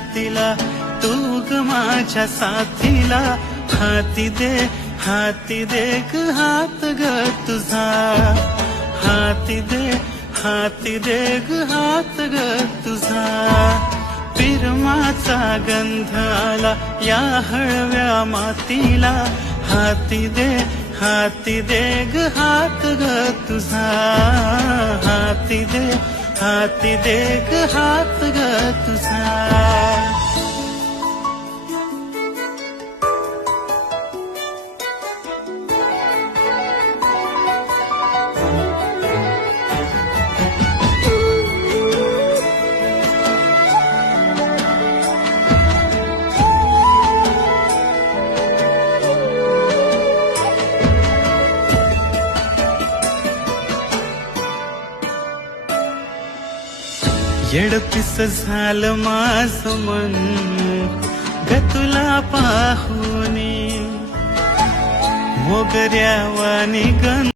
रातीला तू ग माझ्या साथीला हाती दे ग हात ग तुझा हाती दे ग हात ग तुझा पिरमाचा गंध आला या हळव्या मातीला हाती दे ग हात ग तुझा हाती दे ग हात ग तुझा येडपिस झालं माझं मन ग तुला पाहुनी मोगऱ्यावानी गण